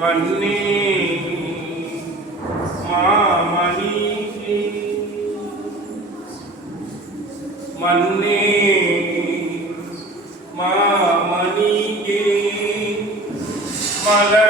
மன்னே மாமணி மன்னே மாமணியே மலர்வாடியுள்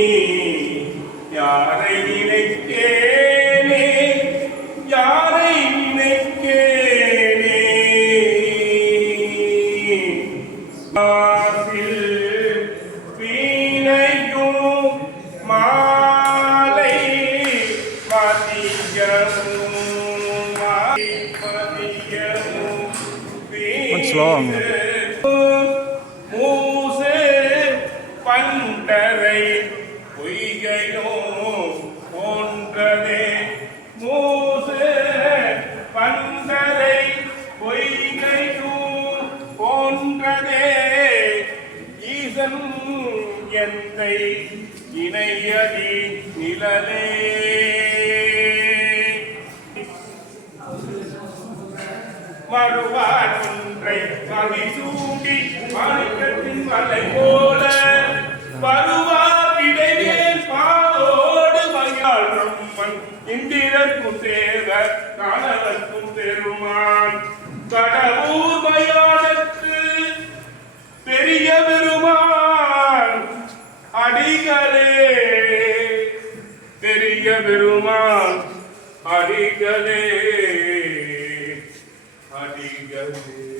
மதியமும் slow. மூசே பண்டரை பொய்கையோ எந்தை இணையதி நிழலே. மறுவார் ஒன்றை மதிசூடி மாணிக்கத்தின் மலை போல. வருவார் இடைவேல் பாவோடு மயாள் பிரம்மன். இந்திரக்கும் தேவர் கணவர்க்கும் பெருமான். கடவுர் மயானத்து பெரியவரும் அடிகளே. பெரிய பெருமான் அடிகளே. அடிகளே.